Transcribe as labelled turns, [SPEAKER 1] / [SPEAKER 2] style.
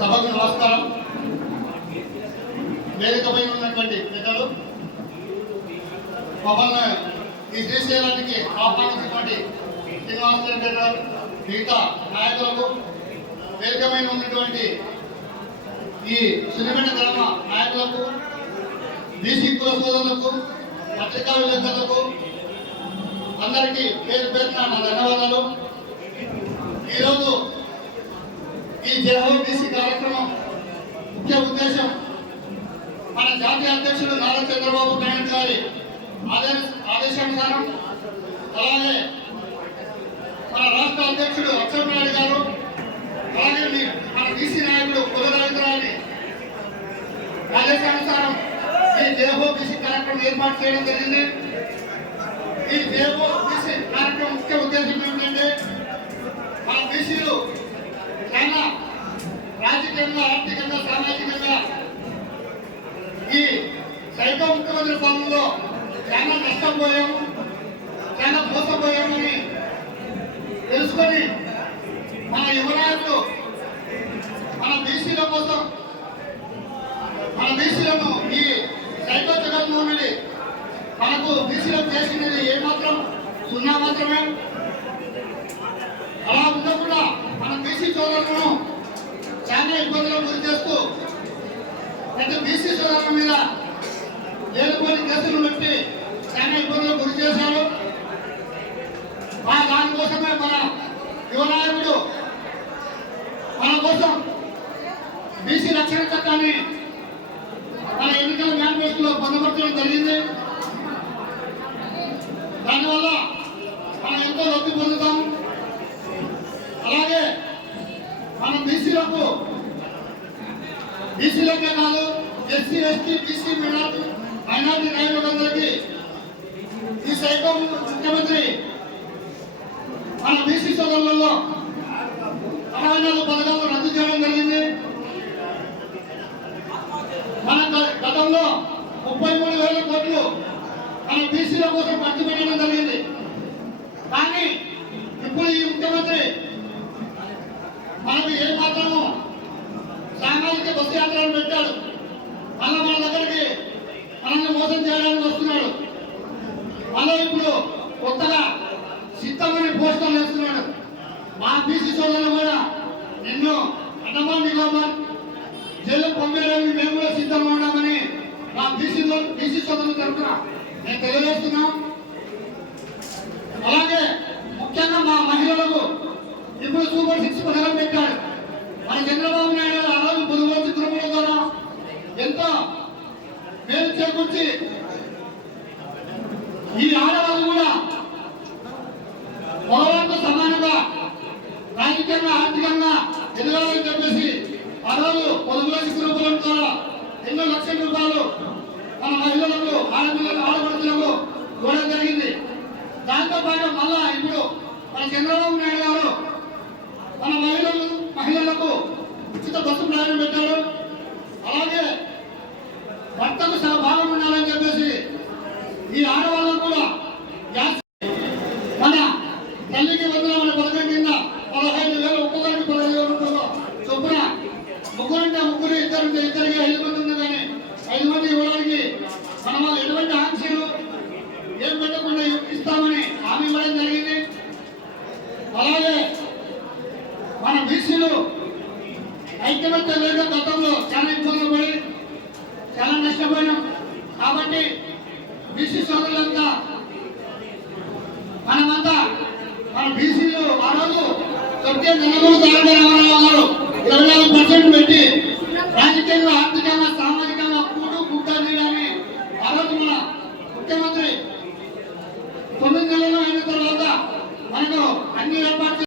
[SPEAKER 1] సభకు నమస్కారం. వేదికపై ఉన్నటువంటి పెద్దలు పవన్ ఈ శ్రీశైలానికి ఆహ్వానించినటువంటి శ్రీనివాస్ రెడ్డి గారు మిగతా నాయకులకు వేదికమైన ఉన్నటువంటి ఈ సిరిమెట గ్రామ నాయకులకు బీసీ కుల సోదరులకు పత్రికా విలేకరులకు అందరికీ పేరు పేరున నా ధన్యవాదాలు. ఈరోజు ఈ కార్యక్రమం ముఖ్య ఉద్దేశం. మన జాతీయ అధ్యక్షుడు నారా చంద్రబాబు నాయుడు గారి ఆదేశానుసారం అలాగే మన రాష్ట్ర అధ్యక్షుడు అచ్చెన్నాయుడు గారు అలాగే మీ మన బీసీ నాయకుడు కులరవింద్రాన్ని ఆదేశానుసారం ఈ జేహో కార్యక్రమం ఏర్పాటు చేయడం జరిగింది. ఈ జేహో కార్యక్రమం ముఖ్య ఉద్దేశం ఏమిటంటే మన బీసీలు రాజకీయంగా ఆర్థికంగా సామాజికంగా ఈ సైకో ముఖ్యమంత్రి పాలనలో చాలా నష్టపోయాము చాలా మోసపోయామని తెలుసుకొని మన యువనాయకులు మన బీసీల కోసం మన బీసీలను ఈ సైకో జగన్మోహన్ రెడ్డి మనకు బీసీలకు చేసినది ఏమాత్రం సున్నా మాత్రమే. అలా ఉండకుండా మన బీసీ సోదరులను చాలా ఇబ్బందులకు గురి చేస్తూ ప్రతి బీసీ సోదరుల మీద లేనిపోని కేసులు పెట్టి చాలా ఇబ్బందులకు గురి చేశారు. ఆ దానికోసమే మన యువనాయకుడు మన కోసం బీసీ రక్షణ చట్టాన్ని మన ఎన్నికల మేనిఫెస్టోలో పొందపరచడం జరిగింది. దానివల్ల మనం ఎంతో లబ్ధి పొందుతాము అలాగే మన బీసీలకు బీసీలకే కాదు SC ST BC minority minority నాయకులందరికీ ఈ సైతం ముఖ్యమంత్రి మన బీసీ సోదరులలో అరవై నాలుగు పథకాలు రద్దు చేయడం జరిగింది. మన గతంలో ముప్పై మూడు వేల కోట్లు మన బీసీల కోసం ఖర్చు పెట్టడం జరిగింది. కానీ ఇప్పుడు ఈ ముఖ్యమంత్రి మనకు ఏ మాత్రము సామాజిక బస్సు యాత్రలు పెట్టాడు. మళ్ళీ మన దగ్గరికి మనల్ని మోసం చేయడానికి వస్తున్నాడు. మళ్ళీ ఇప్పుడు కొత్తగా సిద్ధమని పోస్టర్లు వేస్తున్నాడు. మా బీసీ సోదరులు కూడా నిన్ను అండమాన్ నికోబార్ జైలు పంపేయడానికి మేము కూడా సిద్ధంగా ఉన్నామని మా బీసీ బీసీ సోదరులు తరఫున నేను తెలియజేస్తున్నాం అలాగే ముఖ్యంగా మా మహిళలకు ఇప్పుడు సూపర్ సిక్స్ పథకం పెట్టాడు మన చంద్రబాబు నాయుడు గారు ఆ రోజు ద్వారా ఎంతో మేలు చేకూర్చి ఈ ఆడవాళ్ళు కూడా మగవాళ్ళతో సమానంగా రాజకీయంగా ఆర్థికంగా ఎదగాలని చెప్పేసి ఆ రోజు పొదుపులోని కుటుంబం ద్వారా ఎన్నో లక్షల రూపాయలు మన మహిళలకు ఆడపిల్లలకు ఆడపడుతులకు ఇవ్వడం జరిగింది. దాంతో పాటు మళ్ళా ఇప్పుడు మన చంద్రబాబు నాయుడు గారు మన మహిళలు మహిళలకు ఉచిత బస్సు ప్రయాణం పెట్టాడు అలాగే భర్తకు సహ భాగం ఉండాలని చెప్పేసి ఈ ఆడవాళ్ళకు కూడా మన తల్లికి వందల మన పథకం కింద పదహైదు వేల ఒక్కొక్కరికి పదహైదు వేల రూపాయలు చొప్పున ముగ్గురంటే ముగ్గురు ఇద్దరు ఇద్దరికి ఐదు మంది ఉంది కానీ ఐదు మంది ఇవ్వడానికి మనం ఎటువంటి ఆంక్షలు ఏం పెట్టకుండా ఇస్తామని హామీ ఇవ్వడం జరిగింది అలాగే మన బీసీలు ఐక్యమత్య లేక గతంలో చాలా ఇబ్బందులు పడి చాలా నష్టపోయినాం. కాబట్టి బీసీ సోదరులంతా మనమంతా మన బీసీలు ఆ రోజు సత్య జనగూరు తారక రామారావు గారు ఇరవై నాలుగు పర్సెంట్ పెట్టి రాజకీయంగా ఆర్థికంగా